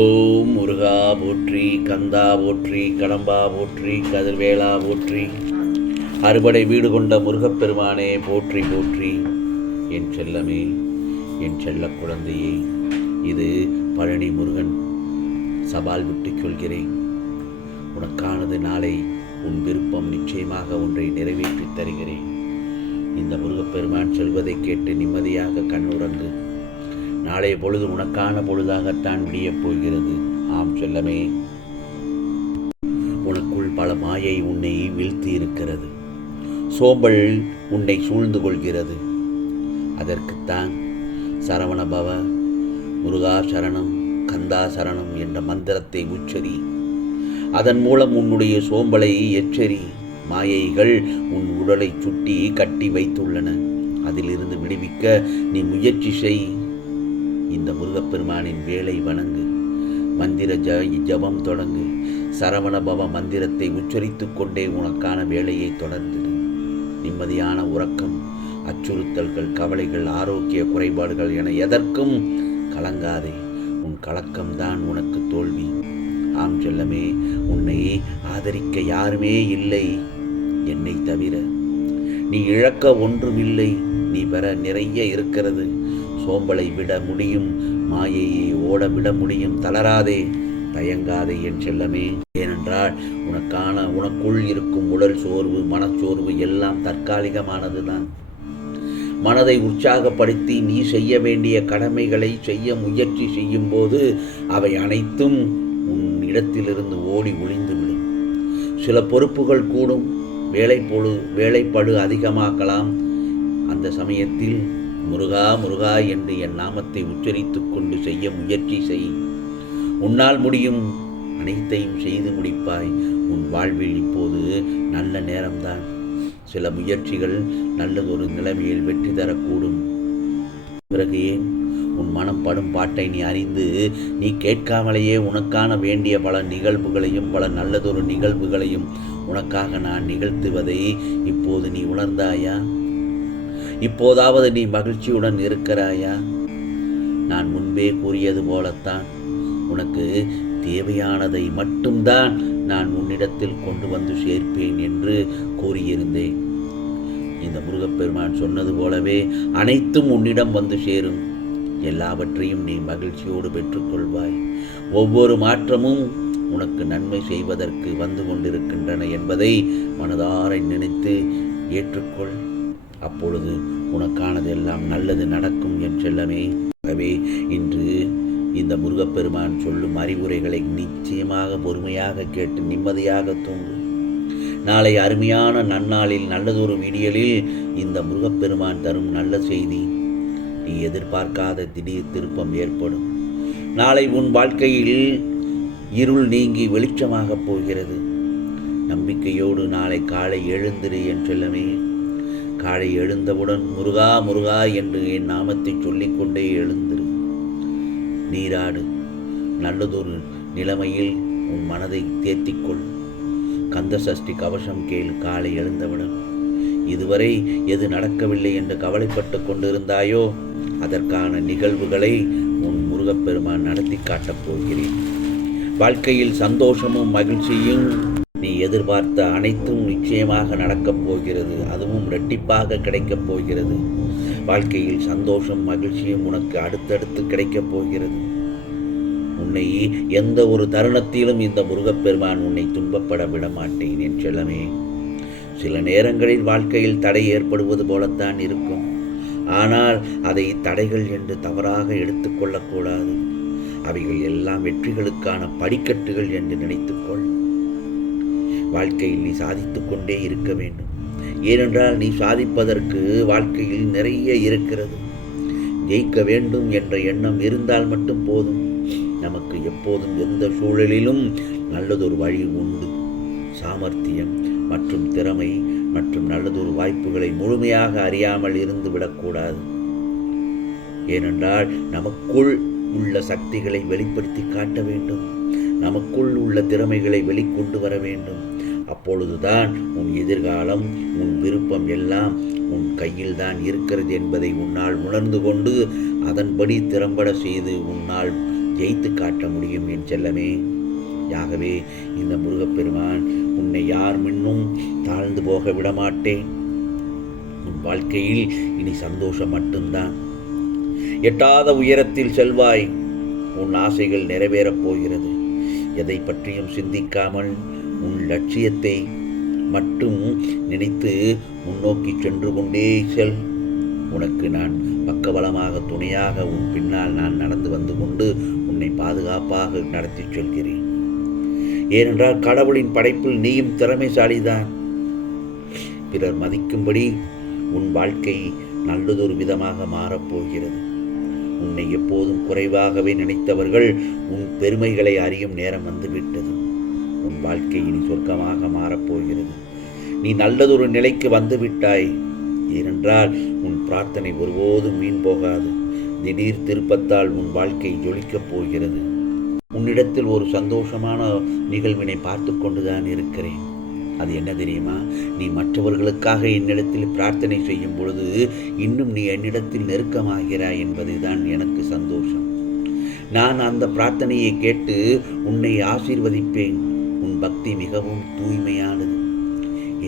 ஓம் முருகா போற்றி, கந்தா போற்றி, கடம்பா போற்றி, கதிர்வேலா போற்றி, அறுபடை வீடு கொண்ட முருகப்பெருமானே போற்றி போற்றி. என் செல்லமே, என் செல்ல குழந்தையே, இது பழனி முருகன் சவால் விட்டு சொல்கிறேன். உனக்கானது நாளை. உன் விருப்பம் நிச்சயமாக ஒன்றை நிறைவேற்றித் தருகிறேன். இந்த முருகப்பெருமான் சொல்வதை கேட்டு நிம்மதியாக கண்ணுறங்கு. நாளைய பொழுது உனக்கான பொழுதாகத்தான் விடியப் போகிறது. ஆம் செல்லமே, உனக்குள் பல மாயை உன்னை வீழ்த்தி இருக்கிறது. சோம்பல் உன்னை சூழ்ந்து கொள்கிறது. அதற்குத்தான் சரவண பவ, முருகா சரணம், கந்தா சரணம் என்ற மந்திரத்தை உச்சரி. அதன் மூலம் உன்னுடைய சோம்பலை எச்சரி. மாயைகள் உன் உடலை சுட்டி கட்டி வைத்துள்ளன. அதிலிருந்து விடுவிக்க நீ முயற்சி செய். இந்த முருகப்பெருமானின் வேலை வணங்கு. மந்திர ஜபம் தொடங்கு. சரவண பவ மந்திரத்தை உச்சரித்து கொண்டே உனக்கான வேலையை தொடர்ந்திடு. நிம்மதியான உறக்கம், அச்சுறுத்தல்கள், கவலைகள், ஆரோக்கிய குறைபாடுகள் என எதற்கும் கலங்காதே. உன் கலக்கம்தான் உனக்கு தோல்வி. ஆம் செல்லமே, உன்னை ஆதரிக்க யாருமே இல்லை என்னை தவிர. நீ இழக்க ஒன்றுமில்லை, நீ பெற நிறைய இருக்கிறது. சோம்பலை விட முடியும், மாயையை ஓட விட முடியும். தளராதே, தயங்காதே என் செல்லமே. ஏனென்றால் உனக்குள் இருக்கும் உடல் சோர்வு, மனச்சோர்வு எல்லாம் தற்காலிகமானதுதான். மனதை உற்சாகப்படுத்தி நீ செய்ய வேண்டிய கடமைகளை செய்ய முயற்சி செய்யும் போது அவை அனைத்தும் உன் இடத்திலிருந்து ஓடி ஒளிந்துவிடும். சில பொறுப்புகள் கூடும், வேலைப்பழு அதிகமாக்கலாம். அந்த சமயத்தில் முருகா முருகா என்று என் நாமத்தை உச்சரித்து கொண்டு செய்ய முயற்சி செய். உன்னால் முடியும், அனைத்தையும் செய்து முடிப்பாய். உன் வாழ்வில் இப்போது நல்ல நேரம்தான். சில முயற்சிகள் நல்லதொரு நிலைமையில் வெற்றி தரக்கூடும். பிறகு ஏன் உன் மனம் படும் பாட்டை நீ அறிந்து, நீ கேட்காமலேயே உனக்கான வேண்டிய பல நிகழ்வுகளையும் பல நல்லதொரு நிகழ்வுகளையும் உனக்காக நான் நிகழ்த்துவதை இப்போது நீ உணர்ந்தாயா? இப்போதாவது நீ மகிழ்ச்சியுடன் இருக்கிறாயா? நான் முன்பே கூறியது போலத்தான் உனக்கு தேவையானதை மட்டும்தான் நான் உன்னிடத்தில் கொண்டு வந்து சேர்ப்பேன் என்று கூறியிருந்தேன். இந்த முருகப்பெருமான் சொன்னது போலவே அனைத்தும் உன்னிடம் வந்து சேரும். எல்லாவற்றையும் நீ மகிழ்ச்சியோடு பெற்றுக்கொள்வாய். ஒவ்வொரு மாற்றமும் உனக்கு நன்மை செய்வதற்கு வந்து கொண்டிருக்கின்றன என்பதை மனதார நினைத்து ஏற்றுக்கொள். அப்பொழுது உனக்கானது எல்லாம் நல்லது நடக்கும் என் செல்லமே. ஆகவே இன்று இந்த முருகப்பெருமான் சொல்லும் அறிவுரைகளை நிச்சயமாக பொறுமையாக கேட்டு நிம்மதியாக தூங்கு. நாளை அருமையான நன்னாளில் நல்லதொரு விடியலில் இந்த முருகப்பெருமான் தரும் நல்ல செய்தி. நீ எதிர்பார்க்காத திடீர் திருப்பம் ஏற்படும். நாளை உன் வாழ்க்கையில் இருள் நீங்கி வெளிச்சமாகப் போகிறது. நம்பிக்கையோடு நாளை காலை எழுந்திரு என் செல்லமே. காலை எழுந்தவுடன் முருகா முருகா என்று என் நாமத்தை சொல்லிக்கொண்டே எழுந்திரு. நீராடு. நல்லதொரு நிலைமையில் உன் மனதை தேர்த்திக்கொள். கந்த சஷ்டி கவசம் கேள். காலை எழுந்தவுடன் இதுவரை எது நடக்கவில்லை என்று கவலைப்பட்டு கொண்டிருந்தாயோ அதற்கான நிகழ்வுகளை உன் முருகப்பெருமான் நடத்தி காட்டப் போகிறேன். வாழ்க்கையில் சந்தோஷமும் மகிழ்ச்சியும் நீ எதிர்பார்த்த அனைத்தும் நிச்சயமாக நடக்கப் போகிறது. அதுவும் இரட்டிப்பாக கிடைக்கப் போகிறது. வாழ்க்கையில் சந்தோஷம் மகிழ்ச்சியும் உனக்கு அடுத்தடுத்து கிடைக்கப் போகிறது. உன்னை எந்த ஒரு தருணத்திலும் இந்த முருகப்பெருமான் உன்னை துன்பப்பட விட மாட்டேன் என் செல்லமே. சில நேரங்களில் வாழ்க்கையில் தடை ஏற்படுவது போலத்தான் இருக்கும். ஆனால் அதை தடைகள் என்று தவறாக எடுத்துக்கொள்ளக்கூடாது. அவைகள் எல்லாம் வெற்றிகளுக்கான படிக்கட்டுகள் என்று நினைத்துக்கொள். வாழ்க்கையில் நீ சாதித்து கொண்டே இருக்க வேண்டும். ஏனென்றால் நீ சாதிப்பதற்கு வாழ்க்கையில் நிறைய இருக்கிறது. ஜெயிக்க வேண்டும் என்ற எண்ணம் இருந்தால் மட்டும் போதும். நமக்கு எப்போதும் எந்த சூழலிலும் நல்லதொரு வழி உண்டு. சாமர்த்தியம் மற்றும் திறமை மற்றும் நல்லதொரு வாய்ப்புகளை முழுமையாக அறியாமல் இருந்து விடக்கூடாது. ஏனென்றால் நமக்குள் உள்ள சக்திகளை வெளிப்படுத்தி காட்ட வேண்டும். நமக்குள் உள்ள திறமைகளை வெளிக்கொண்டு வர வேண்டும். அப்பொழுதுதான் உன் எதிர்காலம், உன் விருப்பம் எல்லாம் உன் கையில்தான் இருக்கிறது என்பதை உன்னால் உணர்ந்து கொண்டு அதன்படி திறம்பட செய்து உன்னால் ஜெயித்து காட்ட முடியும் என் செல்லமே. ஆகவே இந்த முருகப்பெருமான் உன்னை யார் முன்னும் தாழ்ந்து போக விடமாட்டேன். உன் வாழ்க்கையில் இனி சந்தோஷம் மட்டும்தான். எட்டாத உயரத்தில் செல்வாய். உன் ஆசைகள் நிறைவேறப் போகிறது. எதை பற்றியும் சிந்திக்காமல் உன் லட்சியத்தை மட்டும் நினைத்து முன்னோக்கி சென்று கொண்டே செல். உனக்கு நான் பக்கபலமாக துணையாக உன் பின்னால் நான் நடந்து வந்து கொண்டு உன்னை பாதுகாப்பாக நடத்தி செல்கிறேன். ஏனென்றால் கடவுளின் படைப்பில் நீயும் திறமைசாலிதான். பிறர் மதிக்கும்படி உன் வாழ்க்கை நல்லதொரு விதமாக மாறப்போகிறது. உன்னை எப்போதும் குறைவாகவே நினைத்தவர்கள் உன் பெருமைகளை அறியும் நேரம் வந்துவிட்டது. உன் வாழ்க்கை இனி சொர்க்கமாக மாறப்போகிறது. நீ நல்லதொரு நிலைக்கு வந்துவிட்டாய். ஏனென்றால் உன் பிரார்த்தனை ஒருபோதும் வீண் போகாது. திடீர் திருப்பத்தால் உன் வாழ்க்கை ஜொலிக்கப் போகிறது. உன்னிடத்தில் ஒரு சந்தோஷமான நிகழ்வினை பார்த்து கொண்டுதான் இருக்கிறேன். அது என்ன தெரியுமா? நீ மற்றவர்களுக்காக என்னிடத்தில் பிரார்த்தனை செய்யும் பொழுது இன்னும் நீ என்னிடத்தில் நெருக்கமாகிறாய் என்பதுதான் எனக்கு சந்தோஷம். நான் அந்த பிரார்த்தனையை கேட்டு உன்னை ஆசீர்வதிப்பேன். உன் பக்தி மிகவும் தூய்மையானது.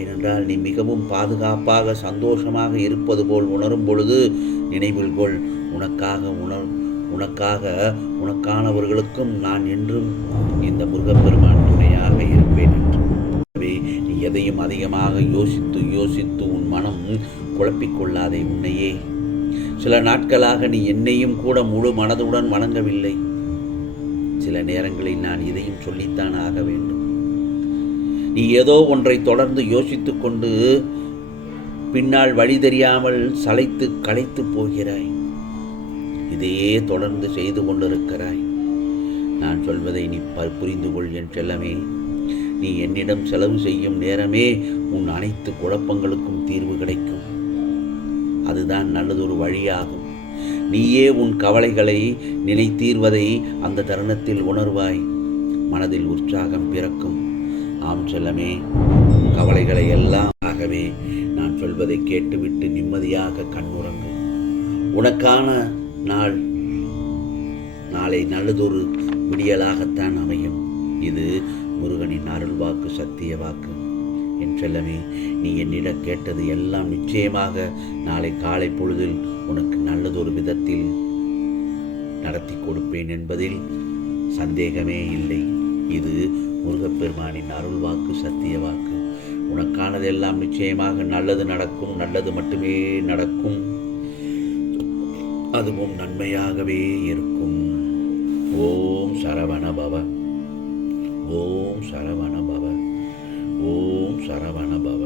ஏனென்றால் நீ மிகவும் பாதுகாப்பாக சந்தோஷமாக இருப்பது போல் உணரும் பொழுது நினைவில் கொள், உனக்கானவர்களுக்கும் நான் என்றும் இந்த முருகப்பெருமான் துணையாக இருப்பேன் என்று. நீ எதையும் அதிகமாக யோசித்து உன் மனம் குழப்பிக்கொள்ளாதே. உன்னையே சில நாட்களாக நீ என்னையும் கூட முழு மனதுடன் வணங்கவில்லை. சில நேரங்களில் நான் இதையும் சொல்லித்தான் ஆக வேண்டும். நீ ஏதோ ஒன்றை தொடர்ந்து யோசித்து கொண்டு பின்னால் வழி தெரியாமல் சளைத்து களைத்து போகிறாய். இதையே தொடர்ந்து செய்து கொண்டிருக்கிறாய். நான் சொல்வதை நீ புரிந்து கொள் என் செல்லமே. நீ என்னிடம் செலவு செய்யும் நேரமே உன் அனைத்து குழப்பங்களுக்கும் தீர்வு கிடைக்கும். அதுதான் நல்லதொரு வழியாகும். நீயே உன் கவலைகளை நினைத்தீர்வதை அந்த தருணத்தில் உணர்வாய். மனதில் உற்சாகம் பிறக்கும். ஆம் செல்லமே, கவலைகளை எல்லாம். ஆகவே நான் சொல்வதை கேட்டுவிட்டு நிம்மதியாக கண்ணுறங்கு. உனக்கான நாளை நல்லதொரு விடியலாகத்தான் அமையும். இது முருகனின் அருள் வாக்கு, சத்திய வாக்கு. என் செல்லமே, நீ என்னிடம் கேட்டது எல்லாம் நிச்சயமாக நாளை காலை பொழுதில் உனக்கு நல்லதொரு விதத்தில் நடத்தி கொடுப்பேன் என்பதில் சந்தேகமே இல்லை. இது முருகப்பெருமானின் அருள் வாக்கு, சத்திய வாக்கு. உனக்கானதெல்லாம் நிச்சயமாக நல்லது நடக்கும். நல்லது மட்டுமே நடக்கும். அதுவும் நன்மையாகவே இருக்கும். ஓம் சரவண பவ. ஓம் சரவண பவ. ஓம் சரவண பவ.